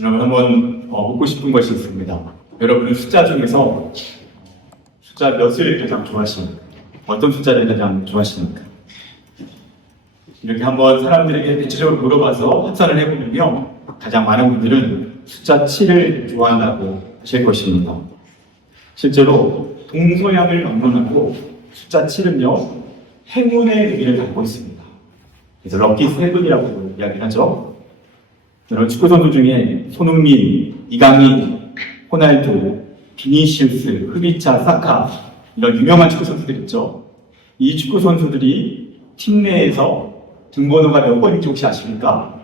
여러분 한번 묻고 싶은 것이 있습니다. 여러분은 숫자 중에서 숫자 몇을 가장 좋아하십니까? 어떤 숫자를 가장 좋아하십니까? 이렇게 한번 사람들에게 대체적으로 물어봐서 합산을 해보면요, 가장 많은 분들은 숫자 7을 좋아한다고 하실 것입니다. 실제로 동서양을 막론하고 숫자 7은요, 행운의 의미를 갖고 있습니다. 그래서 럭키 세븐이라고 이야기하죠. 여러분 축구 선수 중에 손흥민, 이강인, 호날두, 비니시우스, 흑이차, 사카 이런 유명한 축구 선수들 있죠. 이 축구 선수들이 팀 내에서 등번호가 몇 번인지 혹시 아십니까?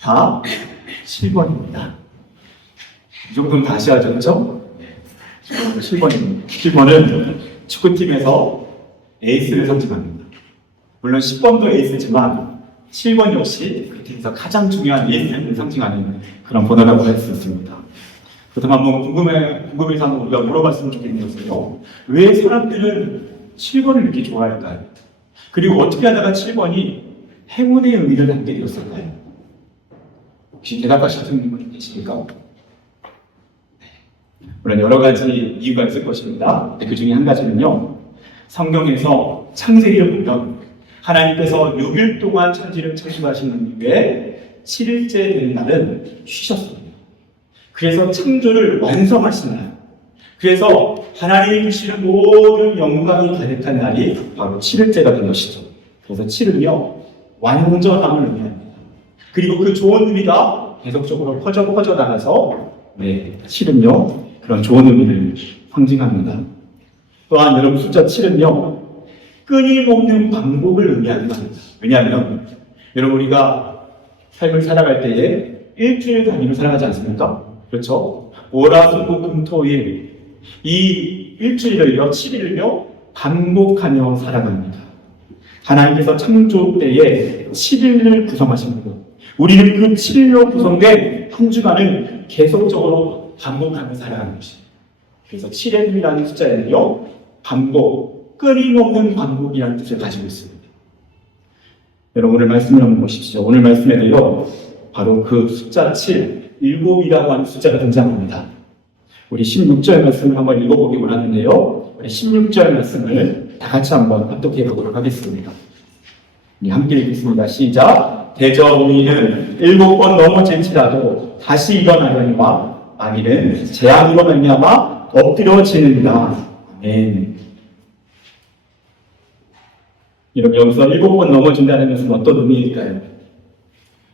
다 7번입니다. 이 정도는 다 아셔야죠, 그렇죠? 7번입니다. 7번은 축구팀에서 에이스를 상징합니다. 물론 10번도 에이스지만 7번 역시 그 팀에서 가장 중요한 에이스를 상징하는 그런 번호라고 할 수 있습니다. 그렇다면 한번 궁금해서 한번 우리가 물어봤으면 좋겠는 것은요, 왜 사람들은 7번을 이렇게 좋아할까요? 그리고 어떻게 하다가 7번이 행운의 의미를 갖게 되었을까요? 혹시 대답하실 분이 계십니까? 물론 여러 가지 이유가 있을 것입니다. 그 중에 한 가지는요, 성경에서 창세기를 보면 하나님께서 6일 동안 천지를 창조하신 이후에 7일째 되는 날은 쉬셨습니다. 그래서 창조를 완성하신 날, 그래서 하나님이 주시는 모든 영광이 가득한 날이 바로 7일째가 된 것이죠. 그래서 7은요, 완전함을 의미합니다. 그리고 그 좋은 의미가 계속적으로 퍼져나가서 7은요, 그런 좋은 의미를 상징합니다. 또한 여러분 숫자 7은요, 끊임없는 반복을 의미합니다. 왜냐하면 여러분 우리가 삶을 살아갈 때에 일주일 단위로 살아가지 않습니까? 그렇죠? 월화수목금토일 이 일주일을요, 7일을요 반복하며 살아갑니다. 하나님께서 창조 때에 7일을 구성하신 것, 우리는 그 7일로 구성된 한 주간을 계속적으로 반복하며 살아가는 것입니다. 그래서 7일이라는 숫자에는요, 반복, 끊임없는 반복이라는 뜻을 가지고 있습니다. 여러분 오늘 말씀을 한번 보십시오. 오늘 말씀에도요, 바로 그 숫자 7, 7이라고 하는 숫자가 등장합니다. 우리 16절 말씀을 한번 읽어보기 원하는데요, 우리 16절 말씀을 다 같이 한번 합독해 보도록 하겠습니다. 우리 함께 읽겠습니다. 시작. 대저 우리는 7번 넘어질지라도 다시 일어나려니와 아니는 재앙으로 말미암아 엎드려지느니라. 아멘. 여기서 7번 넘어진다는 것은 어떤 의미일까요?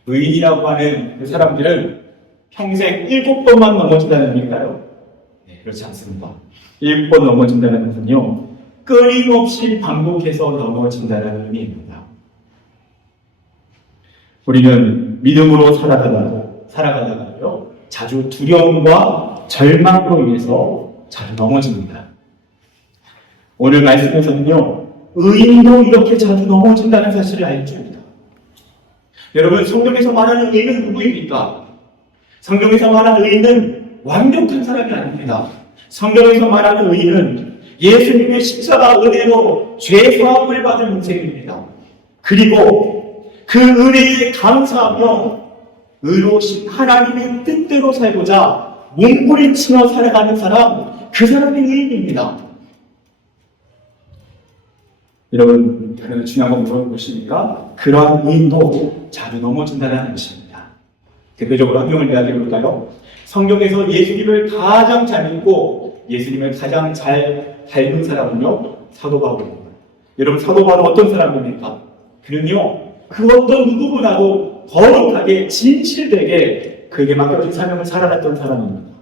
의인이라고 하는 그 사람들은 평생 7번만 넘어진다는 의미일까요? 네, 그렇지 않습니다. 7번 넘어진다는 것은요, 끊임없이 반복해서 넘어진다는 의미입니다. 우리는 믿음으로 살아가다가요, 자주 두려움과 절망으로 인해서 자주 넘어집니다. 오늘 말씀에서는요, 의인도 이렇게 자주 넘어진다는 사실을 알려줍니다. 여러분, 성경에서 말하는 의인은 누구입니까? 성경에서 말하는 의인은 완벽한 사람이 아닙니다. 성경에서 말하는 의인은 예수님의 십자가 은혜로 죄 사함을 받은 인생입니다. 그리고 그 은혜에 감사하며 의로우신 하나님의 뜻대로 살고자 몸부림치며 살아가는 사람, 그 사람이 의인입니다. 여러분, 다른 중요한 거 물어보시니까 그러한 의인도 자주 넘어진다는 것입니다. 대표적으로 한 명을 이야기해 볼까요? 성경에서 예수님을 가장 잘 믿고 예수님을 가장 잘 닮은 사람은요, 사도 바울입니다. 여러분, 사도 바울은 어떤 사람입니까? 그는요, 그 어떤 누구보다도 거룩하게 진실되게 그에게 맡겨진 사명을 살아갔던 사람입니다.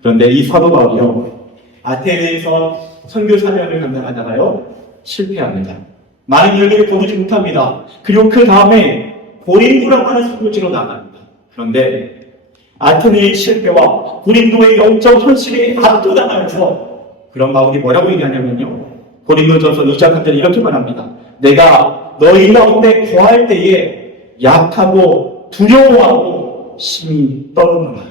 그런데 이 사도 바울이요, 아테네에서 선교 사명을 감당하다가요, 실패합니다. 많은 열매를 거두지 못합니다. 그리고 그 다음에 고린도라고 하는 선교지로 나갑니다. 그런데 아테네의 실패와 고린도의 영적 현실에 압도당하면서 그런 바울이 뭐라고 얘기하냐면요, 고린도전서 2장 3절에 이렇게 말합니다. 내가 너희 가운데 거할 때에 약하고 두려워하고 심히 떨어노라.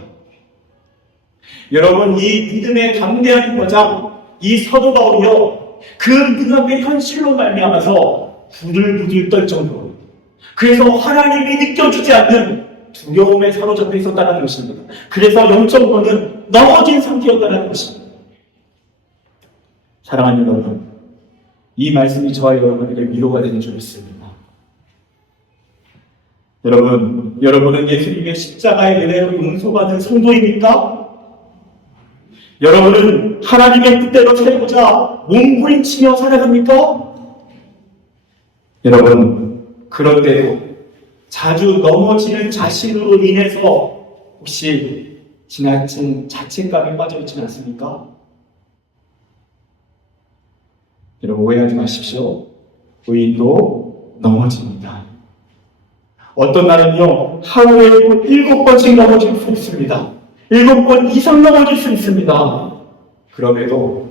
여러분, 이 믿음의 담대한 거장, 이 사도 바울이요, 그 눈앞의 현실로 말미암아서 부들부들 떨 정도로, 그래서 하나님이 느껴주지 않는 두려움에 사로잡혀 있었다는 것입니다. 그래서 영적으로는 넘어진 상태였다는 것입니다. 사랑하는 여러분, 이 말씀이 저와 여러분에게 위로가 되는 줄 믿습니다. 여러분은 예수님의 십자가의 은혜로 용서받은 성도입니까? 여러분은 하나님의 뜻대로 살고자 몸부림치며 살아갑니까? 여러분, 그럴 때도 자주 넘어지는 자신으로 인해서 혹시 지나친 자책감에 빠져 있지는 않습니까? 여러분, 오해하지 마십시오. 의인도 넘어집니다. 어떤 날은요, 하루에 7번씩 넘어질 수 있습니다. 7번 이상 넘어질 수 있습니다. 그럼에도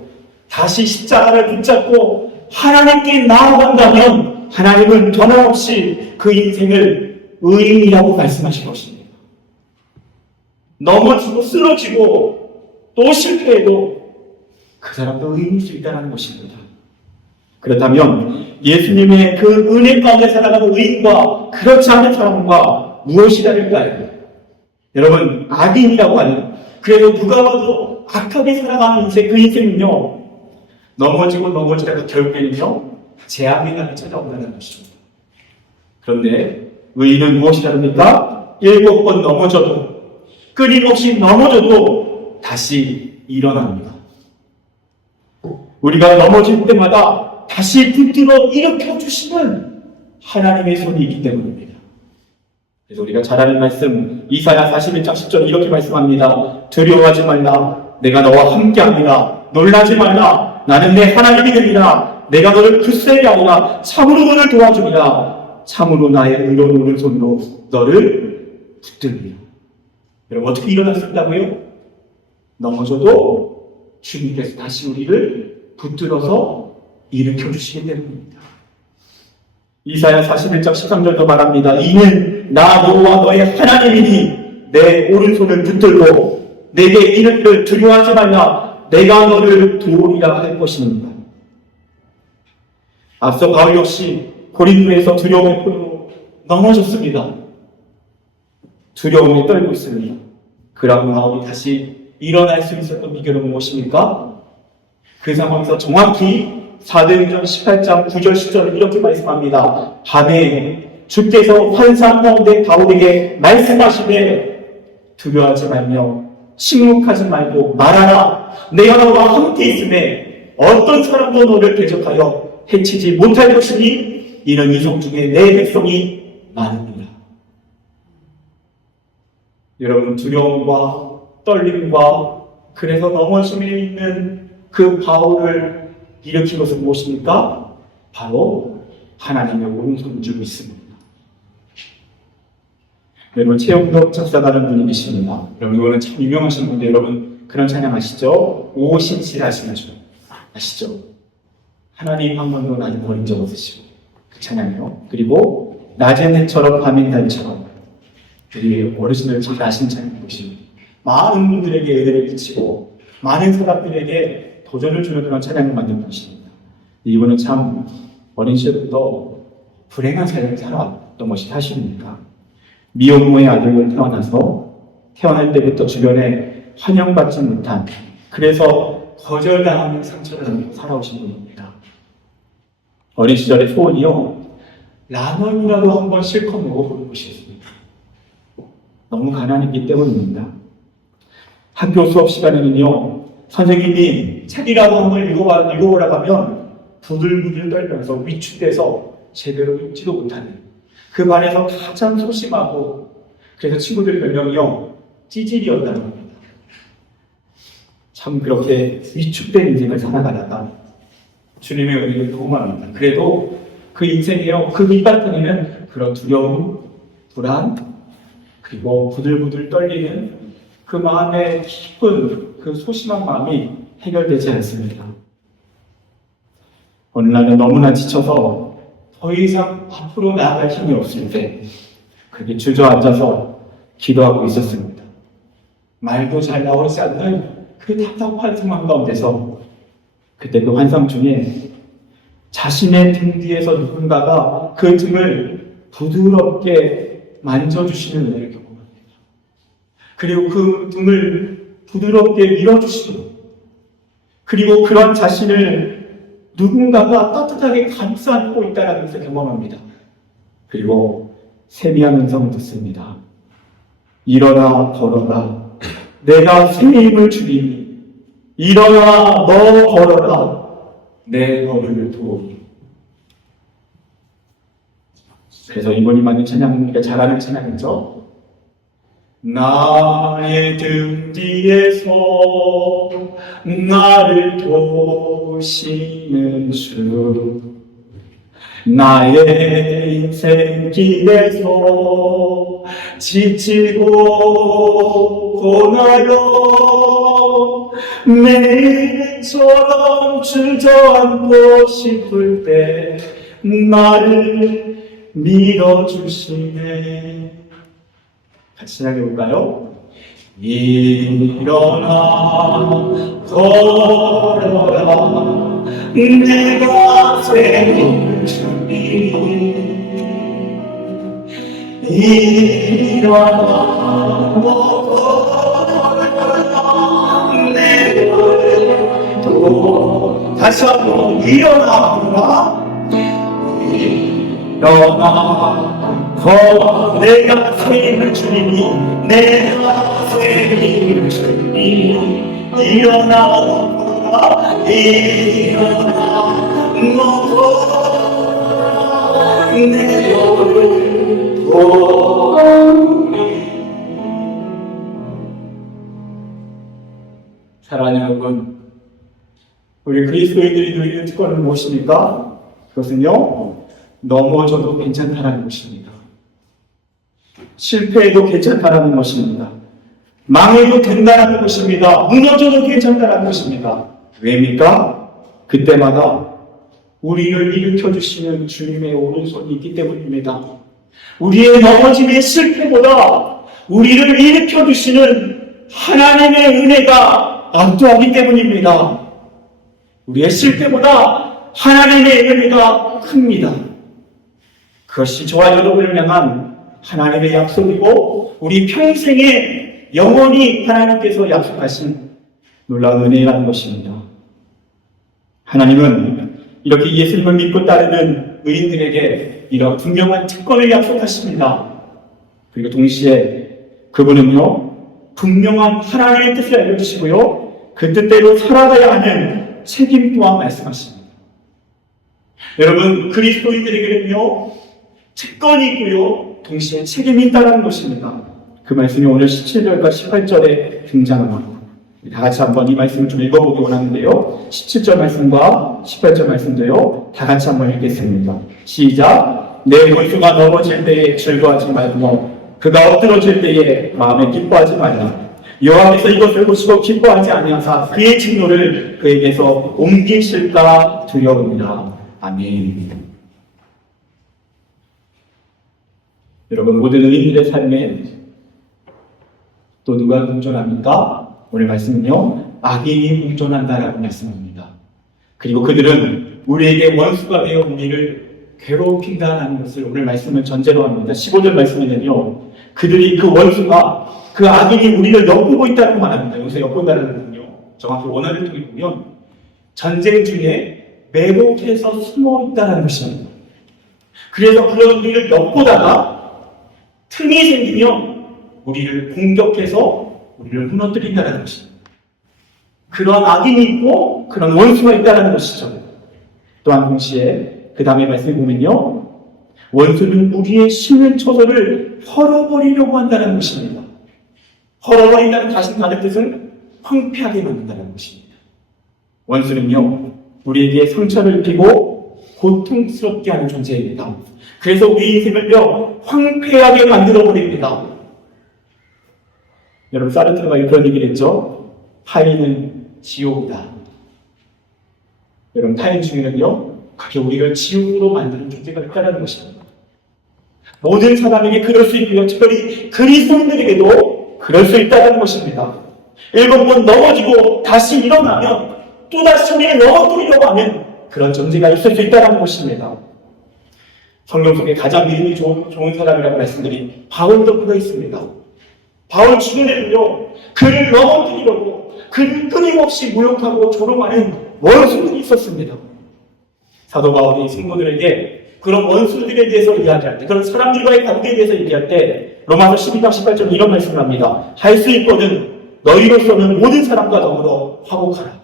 다시 십자가를 붙잡고 하나님께 나아간다면 하나님은 변함없이 그 인생을 의인이라고 말씀하실 것입니다. 넘어지고 쓰러지고 또 실패해도 그 사람도 의인일 수 있다는 것입니다. 그렇다면 예수님의 그 은혜 가운데 살아가는 의인과 그렇지 않은 사람과 무엇이 다를까요? 여러분, 악인이라고 하는, 그래도 누가 봐도 악하게 살아가는 인생, 그 인생은요, 넘어지고 넘어지다가 결국에는요, 재앙의 날이 찾아온다는 것입니다. 그런데 의인은 무엇이 다릅니까? 7번 넘어져도, 끊임없이 넘어져도 다시 일어납니다. 우리가 넘어질 때마다 다시 붙들어 일으켜 주시는 하나님의 손이 있기 때문입니다. 그래서 우리가 잘 아는 말씀, 이사야 41장 10절 이렇게 말씀합니다. 두려워하지 말라. 내가 너와 함께합니다. 놀라지 말라. 나는 내 하나님이 되리라. 내가 너를 굳세게 하리라. 참으로 너를 도와주리라. 참으로 나의 의로운 오른손으로 너를 붙들리라. 여러분, 어떻게 일어날 수 있다고요? 넘어져도 주님께서 다시 우리를 붙들어서 일으켜 주시기 때문입니다. 이사야 41장 13절도 말합니다. 이는 나 너와 너의 하나님이니 내 오른손을 붙들고 내게 이르기를 두려워하지 말라. 내가 너를 도우리라 할 것입니다. 앞서 바울 역시 고린도에서 두려움의 표로 넘어졌습니다. 두려움에 떨고 있습니다. 그러나 바울이 다시 일어날 수 있었던 비결은 무엇입니까? 그 상황에서 정확히 사도행전 18장 9절 10절을 이렇게 말씀합니다. 밤에 주께서 환상 가운데 바울에게 말씀하시되 두려워하지 말며 침묵하지 말고 말하라. 내가 너와 함께 있음에 어떤 사람도 너를 대적하여 해치지 못할 것이니 이는 이성 중에 내 백성이 많으니라. 여러분, 두려움과 떨림과 그래서 넘어짐에 있는 그 바울을 일으킨 것은 무엇입니까? 바로 하나님의 오른손을 쥐고 있습니다. 여러분, 최영덕 작사가라는 분이 계십니다. 여러분, 이거는 참 유명하신 분인데 여러분 그런 찬양 아시죠? 오신실 아시죠? 하나님 한 번도 나를 버린 적 없으시고, 그 찬양이요. 그리고 낮은 해처럼 밤인 달처럼, 우리 어르신들 잘 아시는 찬양이 보시면 많은 분들에게 은혜를 끼치고 많은 사람들에게 도전을 주는 그런 찬양을 만든 분이십니다. 이분은 참 어린 시절부터 불행한 삶을 살아왔던 것이 사실입니까? 미혼모의 아들로 태어날 때부터 주변에 환영받지 못한, 그래서 거절당하는 상처를 안고 살아오신 분입니다. 어린 시절의 소원이요, 라면이라도 한번 실컷 먹어보는 것이었습니다. 너무 가난했기 때문입니다. 학교 수업 시간에는요, 선생님이 책이라도 한번 읽어보라고 하면 부들부들 떨면서 위축돼서 제대로 읽지도 못하는, 그 반에서 가장 소심하고, 그래서 친구들 별명이요, 찌질이었다는 겁니다. 참 그렇게 위축된 인생을 살아가다가 주님의 은혜를 경험합니다. 그래도 그 인생에요, 그 밑바탕에는 그런 두려움, 불안, 그리고 부들부들 떨리는 그 마음의 깊은 그 소심한 마음이 해결되지 않습니다. 어느 날은 너무나 지쳐서 더 이상 앞으로 나아갈 힘이 없을 때 그렇게 주저앉아서 기도하고 있었습니다. 말도 잘 나오지 않는 그 답답한 상황 가운데서 그때 그 환상 중에 자신의 등 뒤에서 누군가가 그 등을 부드럽게 만져주시는 은혜를 경험합니다. 그리고 그 등을 부드럽게 밀어주시고, 그리고 그런 자신을 누군가가 따뜻하게 감싸 안고 있다는 것을 경험합니다. 그리고 세미한 음성을 듣습니다. 일어나 걸어라. 내가 새 힘을 주리니. 일어나 너 걸어라. 내 너를 도우리. 그래서 이번이 맞는 찬양, 우리가 잘 아는 찬양이죠. 나의 등 뒤에서 나를 도우시는 주, 나의 인생 길에서 지치고 고나요 매일처럼 주저앉고 싶을 때 나를 밀어주시네. 같이 시작해볼까요? 일어나 걸어라. 내가 새 힘을 주리. 일어나 걸어라. 내 너를 도. 다시 한번 일어나. 일어나 걸어. 내가 새 힘을 주리니. 내가 새 힘을 주리니. 일어나 걸어라. 일어나 너 걸어라. 내 너를 도우리. 사랑하는 여러분, 우리 그리스도인들이 누리는 특권은 무엇입니까? 그것은요, 넘어져도 괜찮다라는 것입니다. 실패해도 괜찮다라는 것입니다. 망해도 된다라는 것입니다. 무너져도 괜찮다라는 것입니다. 왜입니까? 그때마다 우리를 일으켜주시는 주님의 오른손이 있기 때문입니다. 우리의 넘어짐의 실패보다 우리를 일으켜주시는 하나님의 은혜가 압도하기 때문입니다. 우리의 실패보다 하나님의 은혜가 큽니다. 그것이 저와 여러분을 향한 하나님의 약속이고 우리 평생에 영원히 하나님께서 약속하신 놀라운 은혜라는 것입니다. 하나님은 이렇게 예수님을 믿고 따르는 의인들에게 이런 분명한 특권을 약속하십니다. 그리고 동시에 그분은요, 분명한 하나님의 뜻을 알려주시고요, 그 뜻대로 살아가야 하는 책임 또한 말씀하십니다. 여러분, 그리스도인들에게는요, 특권이 있고요, 동시에 책임이 있다는 것입니다. 그 말씀이 오늘 17절과 18절에 등장합니다. 다 같이 한번 이 말씀을 좀 읽어보기 원하는데요. 17절 말씀과 18절 말씀도요, 다 같이 한번 읽겠습니다. 시작. 내 원수가 넘어질 때에 즐거워하지 말고 그가 엎드러질 때에 마음에 기뻐하지 말라. 여호와께서 이것을 보시고 기뻐하지 아니하사 그의 진노를 그에게서 옮기실까 두려웁니다. 아멘. 여러분, 모든 의인들의 삶에 또 누가 공존합니까? 오늘 말씀은요, 악인이 공존한다라고 말씀합니다. 그리고 그들은 우리에게 원수가 되어 우리를 괴롭힌다는 것을 오늘 말씀을 전제로 합니다. 15절 말씀에는요, 그들이 그 원수가, 그 악인이 우리를 엿보고 있다고 말합니다. 여기서 엿본다는 것은요, 정확히 원어를 통해 보면 전쟁 중에 매복해서 숨어 있다는 것입니다. 그래서 그런 우리를 엿보다가 틈이 생기면 우리를 공격해서 우리를 무너뜨린다는 것입니다. 그런 악인이 있고 그런 원수가 있다는 것이죠. 또한 동시에 그 다음에 말씀을 보면요, 원수는 우리의 심는 처소를 헐어버리려고 한다는 것입니다. 헐어버린다는 다시 다른 뜻은 황폐하게 만든다는 것입니다. 원수는요, 우리에게 상처를 입히고 고통스럽게 하는 존재입니다. 그래서 우리 인생을요, 황폐하게 만들어버립니다. 여러분, 사르트르가 그런 얘기를 했죠. 타인은 지옥이다. 여러분, 타인 중에는요, 그게 우리를 지옥으로 만드는 존재가 있다는 것입니다. 모든 사람에게 그럴 수 있고요, 특별히 그리스도인들에게도 그럴 수 있다는 것입니다. 7번 넘어지고 다시 일어나면 또다시 우리를 넘어뜨리려고 하면 그런 존재가 있을 수 있다는 것입니다. 성경 속에 가장 믿음이 좋은 사람이라고 말씀드린 바울도 그거 있습니다. 바울 주변에는요, 그를 넘어뜨리려고 그를 끊임없이 모욕하고 조롱하는 원수들이 있었습니다. 사도 바울이 성도들에게 그런 원수들에 대해서 이야기할 때, 그런 사람들과의 관계에 대해서 얘기할 때 로마서 12장 18절 이런 말씀을 합니다. 할 수 있거든 너희로서는 모든 사람과 더불어 화목하라.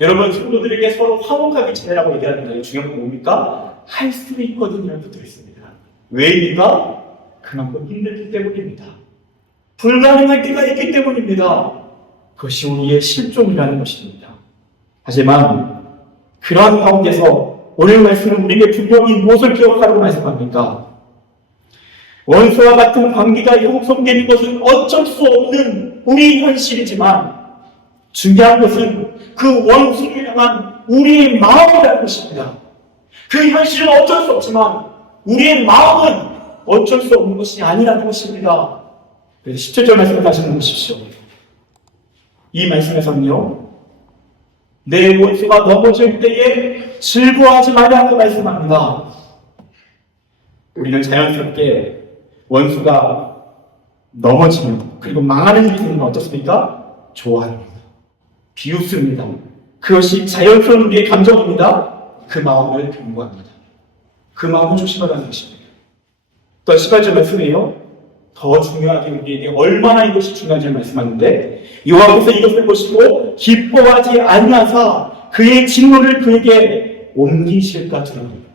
여러분, 성도들에게 서로 화목하게 지내라고 얘기하는데 중요한 건 뭡니까? 할 수 있거든이라는 뜻도 있습니다. 왜입니까? 그만큼 힘들기 때문입니다. 불가능할 때가 있기 때문입니다. 그것이 우리의 실종이라는 것입니다. 하지만 그러한 가운데서 오늘 말씀은 우리에게 분명히 무엇을 기억하라고 말씀합니까? 원수와 같은 관계가 형성되는 것은 어쩔 수 없는 우리의 현실이지만 중요한 것은 그 원수를 향한 우리의 마음이라는 것입니다. 그 현실은 어쩔 수 없지만 우리의 마음은 어쩔 수 없는 것이 아니라는 것입니다. 그래서 17절 말씀을 다시 보십시오. 이 말씀에서는요, 내 원수가 넘어질 때에 즐거워하지 말라고 말씀합니다. 우리는 자연스럽게 원수가 넘어지면 그리고 망하는 일이 되면 어떻습니까? 좋아합니다. 비웃습니다. 그것이 자연스러운 우리의 감정입니다. 그 마음을 경고합니다. 그 마음을 조심하라는 것입니다. 또 18절 말씀이에요. 더 중요하게 우리에게 얼마나 이것이 중요한지 말씀하는데 여호와께서 이것을 보시고 기뻐하지 아니하사 그의 진노를 그에게 옮기실까 두렵니다.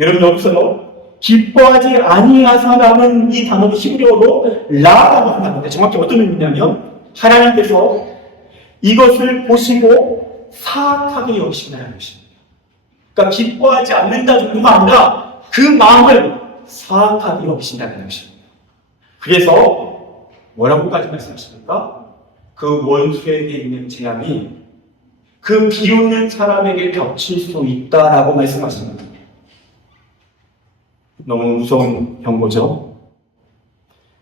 여러분, 여기서요, 기뻐하지 아니하사라는 이 단어는 히브리어로 라라고 하는데 정확히 어떤 의미냐면 하나님께서 이것을 보시고 사악하게 여기신다는 것입니다. 그러니까 기뻐하지 않는다 정도가 아니라 그 마음을 사악하게 여기신다는 것입니다. 그래서 뭐라고까지 말씀하십니까? 그 원수에게 있는 재앙이 그 비웃는 사람에게 겹칠 수 있다라고 말씀하십니다. 너무 무서운 경고죠.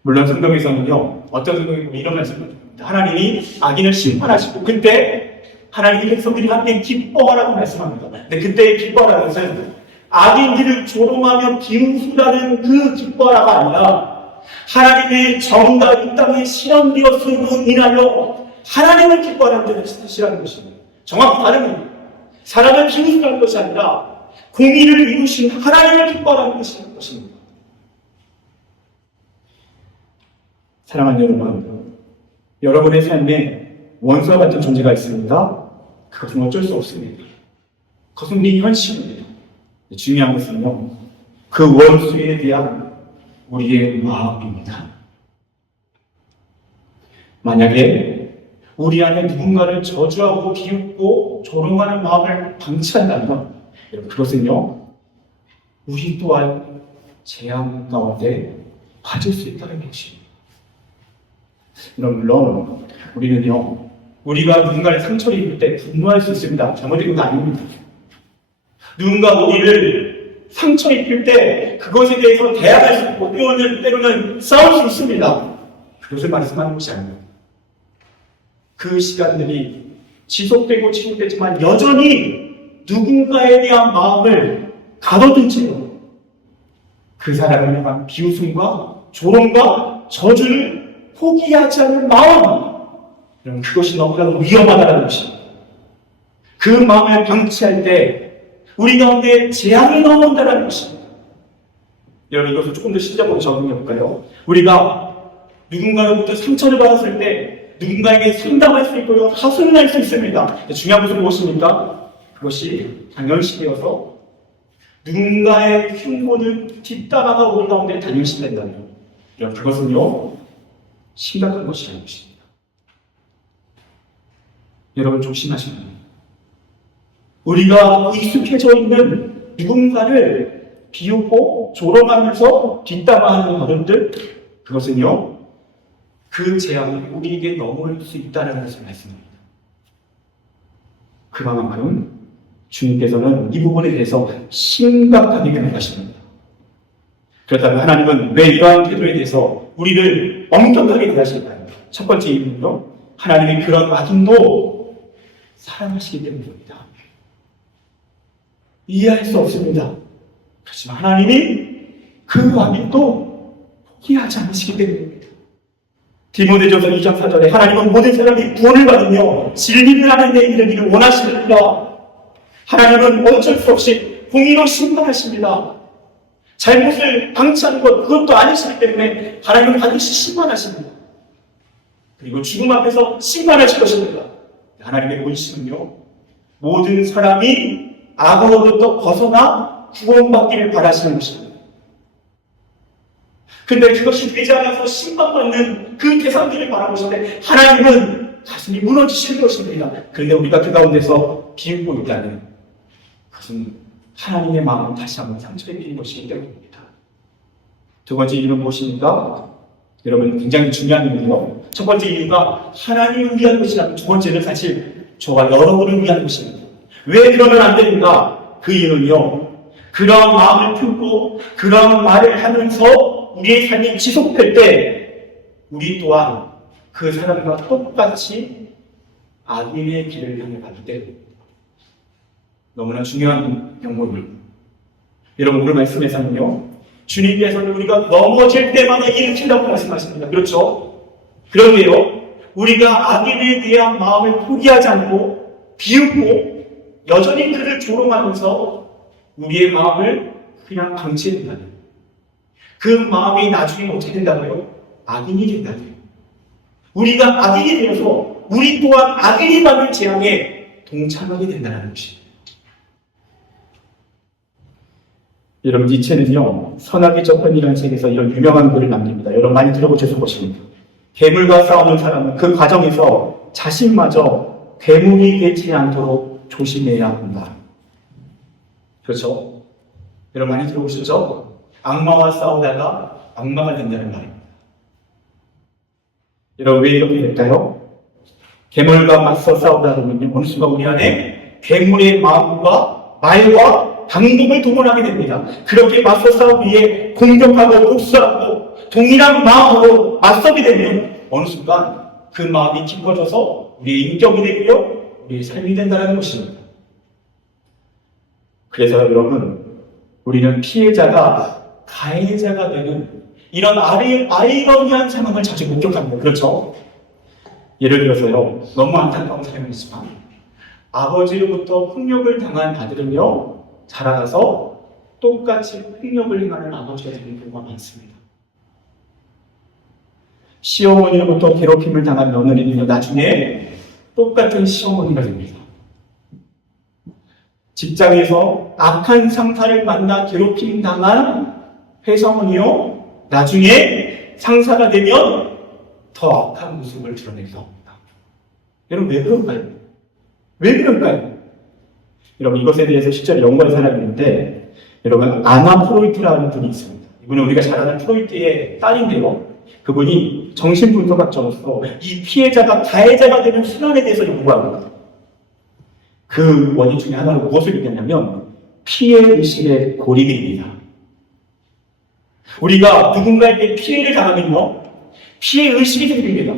물론 성경에서는요, 어떤 성경에 이런 말씀을 합니다. 하나님이 악인을 심판하시고 그때 하나님의 백성들이 함께 기뻐하라고 말씀합니다. 근데 그때의 기뻐하라는 것은 악인들을 조롱하며 비웃으라는 그 기뻐하라가 아니라 하나님의 정의가 이 땅에 실현되었음으로 인하여 하나님을 기뻐하라는 뜻이라는 것입니다. 정확히 다른 의미입니다. 사람을 비웃으라는 것이 아니라 공의를 이루신 하나님을 기뻐하라는 것입니다. 사랑하는 여러분, 여러분의 삶에 원수와 같은 존재가 있습니다. 그것은 어쩔 수 없습니다. 그것은 우리 현실입니다. 중요한 것은요, 그 원수에 대한 우리의 마음입니다. 만약에 우리 안에 누군가를 저주하고 비웃고 조롱하는 마음을 방치한다면 그것은요, 우리 또한 재앙 가운데 빠질 수 있다는 것입니다. 물론 우리는요, 우리가 누군가를 상처를 입을 때 분노할 수 있습니다. 잘못된 건 아닙니다. 누군가 우리를 상처 입힐 때 그것에 대해서 대화할 수 있고 때로는 싸울 수 있습니다. 그것을 말씀하는 것이 아닙니다. 그 시간들이 지속되지만 여전히 누군가에 대한 마음을 가둬둔 채로 그 사람을 향한 비웃음과 조롱과 저주를 포기하지 않는 마음, 그것이 너무나도 위험하다는 것입니다. 그 마음을 방치할 때 우리 가운데 재앙이 나온다는 것입니다. 여러분, 이것을 조금 더 시작으로 적용해 볼까요? 우리가 누군가로부터 상처를 받았을 때 누군가에게 상담할 수 있고요, 하소연을 할 수 있습니다. 중요한 것은 무엇입니까? 그것이 당연시되어서 누군가의 흉보는 뒷따라가 우리 가운데 당연시된다면 그것은요, 심각한 것이라는 것입니다. 여러분, 조심하셔야 합니다. 우리가 익숙해져 있는 누군가를 비웃고 조롱하면서 뒷담화하는 어른들, 그것은요, 그 재앙이 우리에게 넘어올 수 있다는 것을 말씀합니다. 그만큼 주님께서는 이 부분에 대해서 심각하게 생각하십니다. 그렇다면 하나님은 왜 이러한 태도에 대해서 우리를 엄격하게 대하실까요? 첫 번째 이유는요, 하나님이 그런 악인도 사랑하시기 때문입니다. 이해할 수 없습니다. 그렇지만 하나님이 그 악인도 포기하지 않으시기 때문입니다. 디모데전서 2장 4절에 하나님은 모든 사람이 구원을 받으며 진리를 하는 데 이르기를 원하십니다. 하나님은 어쩔 수 없이 공의로 심판하십니다. 잘못을 방치하는 것 그것도 아니시기 때문에 하나님은 반드시 심판하십니다. 그리고 죽음 앞에서 심판하실 것입니다. 하나님의 본심은요, 모든 사람이 악으로부터 벗어나 구원받기를 바라시는 것입니다. 근데 그것이 되지 않아서 심판받는 그 대상들을 바라보실 때 하나님은 가슴이 무너지실 것입니다. 그런데 우리가 그 가운데서 비웃고 있다는 그것은 하나님의 마음을 다시 한번 상처에 드린 것이기 때문입니다. 두 번째 이유는 무엇입니까? 여러분, 굉장히 중요한 이유는요. 첫 번째 이유가 하나님을 위한 것이라면 두 번째는 사실 저와 여러분을 위한 것입니다. 왜 그러면 안 됩니까? 그 이유는요, 그런 마음을 품고 그런 말을 하면서 우리의 삶이 지속될 때 우리 또한 그 사람과 똑같이 악인의 길을 향해 가기 때문입니다. 너무나 중요한 경고입니다. 여러분, 오늘 말씀에서는요, 주님께서는 우리가 넘어질 때마다 일으킨다고 말씀하십니다. 그렇죠? 그런데요, 우리가 악인에 대한 마음을 포기하지 않고 비웃고 여전히 그를 조롱하면서 우리의 마음을 그냥 방치해둔다는, 그 마음이 나중에 어떻게 된다고요? 악인이 된다고요. 우리가 악인이 되어서 우리 또한 악인이 받는 재앙에 동참하게 된다는 것입니다. 여러분, 니체는요, 선악의 저편이라는 책에서 이런 유명한 글을 남깁니다. 여러분 많이 들어보셨을 것입니다. 괴물과 싸우는 사람은 그 과정에서 자신마저 괴물이 되지 않도록 조심해야 한다. 그렇죠? 여러분 많이 들어보셨죠? 악마와 싸우다가 악마가 된다는 말입니다. 여러분, 왜 이렇게 될까요? 괴물과 맞서 싸우다 보면 어느 순간 우리 안에 괴물의 마음과 말과 방법을 동원하게 됩니다. 그렇게 맞서 싸우기에 공격하고 복수하고 동일한 마음으로 맞서게 되면 어느 순간 그 마음이 깊어져서 우리의 인격이 되고요, 우리의 삶이 된다는 것입니다. 그래서 여러분, 우리는 피해자가 가해자가 되는 이런 아이러니한 상황을 자주 목격합니다. 그렇죠? 예를 들어서요, 너무 안타까운 사연이지만 아버지로부터 폭력을 당한 아들은요, 자라나서 똑같이 폭력을 행하는 아버지가 되는 경우가 많습니다. 시어머니로부터 괴롭힘을 당한 며느리는요, 나중에 똑같은 시어머니가 됩니다. 직장에서 악한 상사를 만나 괴롭힘 당한 회사원이요, 나중에 상사가 되면 더 악한 모습을 드러내기도 합니다. 여러분, 왜 그럴까요? 왜 그럴까요? 여러분, 이것에 대해서 실제로 연구한 사람이 있는데, 여러분, 아나 프로이트라는 분이 있습니다. 이분은 우리가 잘 아는 프로이트의 딸인데요, 그분이 정신분석학자로서 이 피해자가 가해자가 되는 순환에 대해서 연구합니다. 그 원인 중에 하나로 무엇을 얘기하냐면 피해의식의 고립입니다. 우리가 누군가에게 피해를 당하면요, 피해의식이 생깁니다.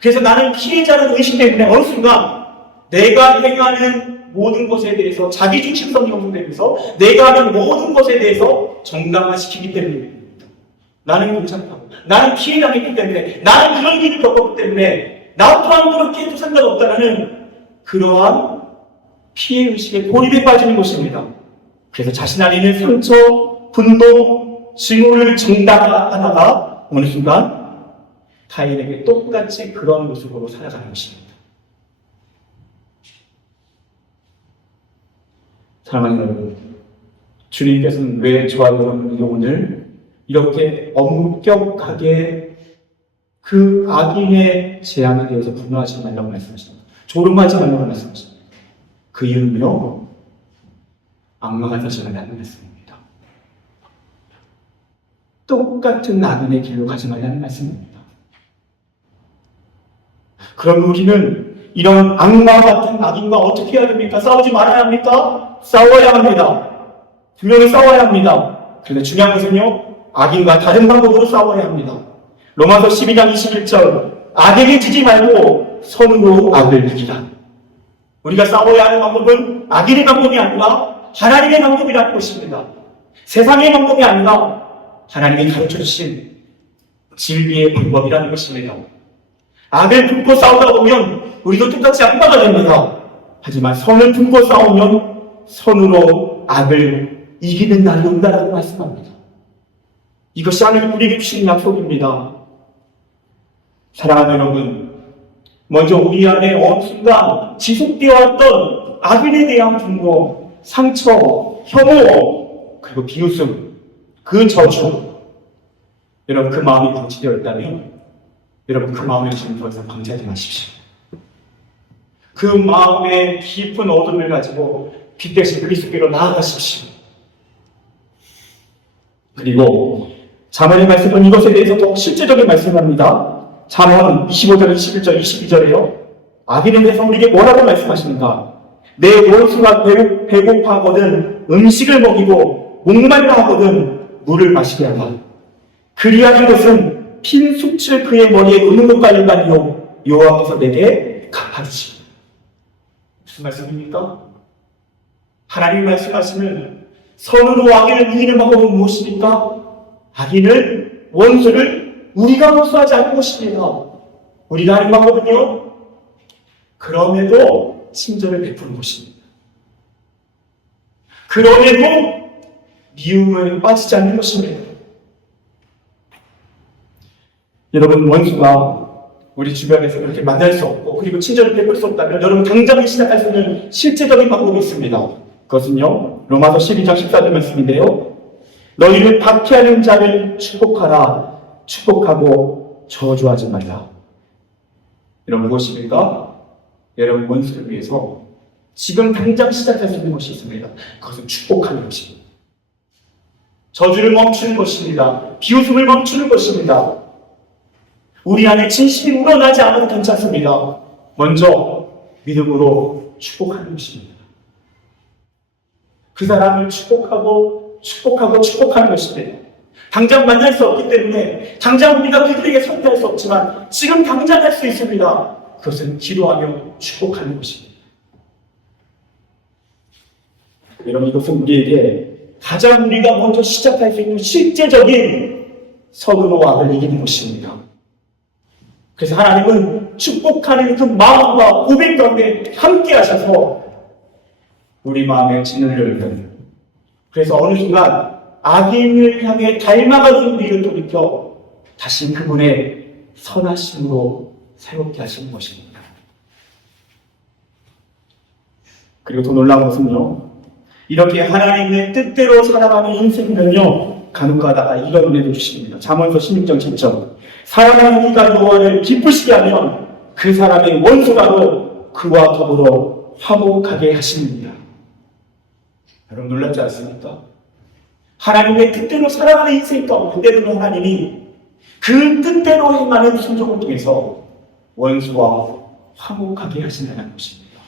그래서 나는 피해자라는 의식 때문에 어느 순간 내가 행하는 모든 것에 대해서 자기중심성이 형성되면서 내가 하는 모든 것에 대해서 정당화시키기 때문입니다. 나는 괜찮다고, 나는 피해당했기 때문에, 나는 그런 일을 겪었기 때문에 나 또한 그렇게 해도 상관없다는 그러한 피해의식에 고립에 빠지는 것입니다. 그래서 자신 안에 있는 상처, 분노, 증오를 정당화하다가 어느 순간 타인에게 똑같이 그런 모습으로 살아가는 것입니다. 사랑하는 여러분, 주님께서는 왜 저와 여러분에게 오늘 이렇게 엄격하게 그 악인의 재앙에 대해서 분노하지 말라고 말씀하십니다. 조롱하지 말라고 말씀하십니다. 그 이유는요, 악마가 되시는 않는 말씀입니다. 똑같은 악인의 길로 가지 말라는 말씀입니다. 그럼 우리는 이런 악마 같은 악인과 어떻게 해야 됩니까? 싸우지 말아야 합니까? 싸워야 합니다. 분명히 싸워야 합니다. 그런데 중요한 것은요, 악인과 다른 방법으로 싸워야 합니다. 로마서 12장 21절, 악에게 지지 말고 선으로 악을 이기라. 우리가 싸워야 하는 방법은 악인의 방법이 아니라 하나님의 방법이라는 것입니다. 세상의 방법이 아니라 하나님이 가르쳐주신 진리의 방법이라는 것입니다. 악을 품고 싸우다 보면 우리도 똑같이 악마가 됩니다. 하지만 선을 품고 싸우면 선으로 악을 이기는 날이 온다라고 말씀합니다. 이것이 하나님 우리에게 주신 약속입니다. 사랑하는 여러분, 먼저 우리 안에 어느 순간 지속되어 왔던 악인에 대한 분노, 상처, 혐오, 그리고 비웃음, 그 저주, 여러분 그 마음이 방치되어 있다면 여러분 그 마음을 지금 더 이상 방치하지 마십시오. 그 마음의 깊은 어둠을 가지고 빛 대신 그리스도께로 나아가십시오. 그리고 잠언의 말씀은 이것에 대해서 더 실제적인 말씀을 합니다. 잠언 25절, 21절, 22절에요. 악인에 대해서 우리에게 뭐라고 말씀하십니까? 내 원수가 배고파하거든 음식을 먹이고 목말라 하거든 물을 마시게 하라. 그리하는 것은 핀 숲을 그의 머리에 놓는 것과 일반이요 여호와께서 내게 갚아주시오. 무슨 말씀입니까? 하나님 말씀하시는 선으로 악인을 이기는 방법은 무엇입니까? 악인을, 원수를 우리가 복수하지 않는 것입니다. 우리가 하는 방법은요, 그럼에도 친절을 베푸는 것입니다. 그럼에도 미움을 빠지지 않는 것입니다. 여러분, 원수가 우리 주변에서 그렇게 만날 수 없고 그리고 친절을 베풀 수 없다면 여러분 당장 시작할 수 있는 실제적인 방법이 있습니다. 그것은요, 로마서 12장 14절 말씀인데요. 너희를 박해하는 자를 축복하라. 축복하고 저주하지 말라. 여러분 무엇입니까? 여러분 원수를 위해서 지금 당장 시작할 수 있는 것이 있습니다. 그것은 축복하는 것입니다. 저주를 멈추는 것입니다. 비웃음을 멈추는 것입니다. 우리 안에 진심이 우러나지 않아도 괜찮습니다. 먼저 믿음으로 축복하는 것입니다. 그 사람을 축복하고 축복하는 것입니다. 당장 만날 수 없기 때문에 당장 우리가 그들에게 상대할 수 없지만 지금 당장 할 수 있습니다. 그것은 기도하며 축복하는 것입니다. 여러분 이것은 우리에게 가장 우리가 먼저 시작할 수 있는 실제적인 선으로 악을 이기는 것입니다. 그래서 하나님은 축복하는 그 마음과 고백 가운데 함께 하셔서 우리 마음에 진을 열는, 그래서 어느 순간 악인을 향해 닮아가는 우리를 돌이켜 다시 그분의 선하심으로 새롭게 하시는 것입니다. 그리고 더 놀라운 것은요, 이렇게 하나님의 뜻대로 살아가는 인생이면요 간혹 가다가 이런 은혜도 주십니다. 잠언서 16장 7절, 사랑하는 이가 여호와를 기쁘시게 하면 그 사람의 원수라도 그와 더불어 화목하게 하십니다. 여러분 놀랍지 않습니까? 하나님의 뜻대로 살아가는 인생 가운데 때로는 하나님이 그 뜻대로 행하는 순종을 통해서 원수와 화목하게 하신다는 것입니다.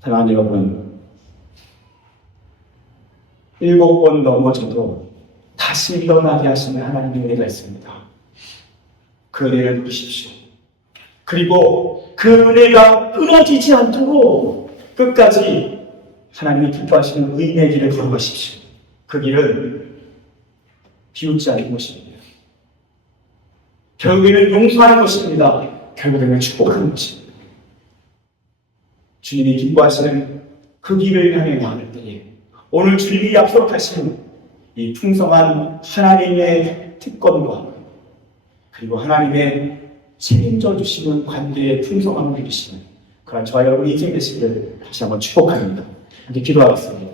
사랑하는 여러분, 7번 넘어져도 다시 일어나게 하시는 하나님의 은혜가 있습니다. 그 은혜를 누리십시오. 그리고 그 은혜가 끊어지지 않도록 끝까지 하나님이 기뻐하시는 의인의 길을 걸어가십시오. 그 길은 비웃지 않는 것입니다. 결국에는 용서하는 것입니다. 결국에는 축복하는 것입니다. 주님이 기뻐하시는 그 길을 향해 나갈 때에 오늘 주님이 약속하신 이 풍성한 하나님의 특권과 그리고 하나님의 책임져 주시는 관계의 풍성함을 이루시는 그런 저와 여러분의 인생 되시기를 다시 한번 축복합니다. 함께 기도하겠습니다.